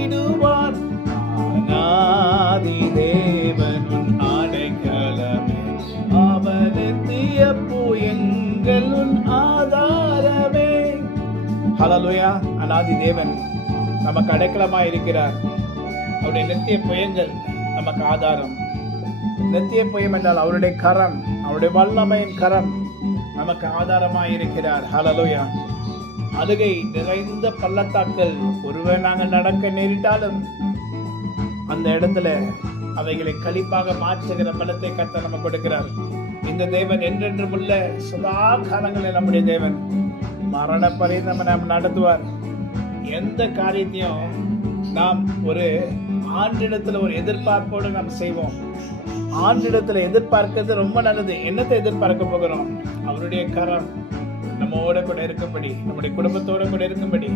நடத்திடுவார். ஆனாதி தேவன் உன் அடைக்கலமே, அவர் நித்தியப்பூ எங்கள் உன் ஆதாரமே. ஹல்லேலூயா. அநாதி தேவன் நமக்கு அடைக்கலமாய் இருக்கிறார். அவருடைய நித்திய புயங்கள் நமக்கு ஆதாரம். நித்திய புயம் என்றால் அவருடைய கரம், அவருடைய வல்லமையின் கரம் நமக்கு ஆதாரமாய் இருக்கிறார். ஹல்லேலூயா. அழுகை நிறைந்த பள்ளத்தாக்கள் ஒருவேளை நாங்கள் நடக்க நேரிட்டாலும் அந்த இடத்துல அவைகளை களிப்பாக மாற்றுகிற பலத்தை கர்த்தர் நமக்கு கொடுக்கிறார். இந்த தேவன் என்றென்றும் உள்ள சதா காலங்களில் நம்முடைய தேவன் மரண பரியந்தம் நாம் நடத்துவார். எந்த காரியத்தையும் நாம் ஒரு ஆண்டிடத்துல ஒரு எதிர்பார்ப்போடு நாம் செய்வோம். ஆண்டிடத்துல எதிர்பார்க்கிறது ரொம்ப நல்லது. என்னத்தை எதிர்பார்க்க போகிறோம்? அவருடைய கரம் நம்மோட கூட இருக்கும்படி, நம்முடைய குடும்பத்தோட கூட இருக்கும்படி,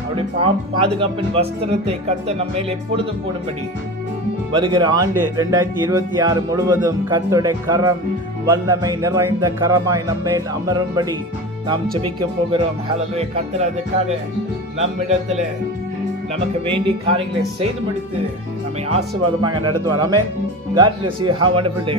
அவருடைய பாதுகாப்பின் வஸ்திரத்தை கர்த்தர் நம்ம மேல் எப்பொழுதும் போடும்படி. வருகிற ஆண்டு 2026 முழுவதும் கர்த்தருடைய கரம் வல்லமை நிறைந்த கரமாய் நம்மேல் அமரும்படி நாம் ஜெபிக்க போகிறோம். ஹல்லேலூயா. கர்த்தர் அதுக்காக நம்மிடத்துல நமக்கு வேண்டிய காரியங்களை செய்து முடித்து நம்மை ஆசீர்வாதமாக நடத்துவார். ஆமென். God bless you. Have a wonderful day.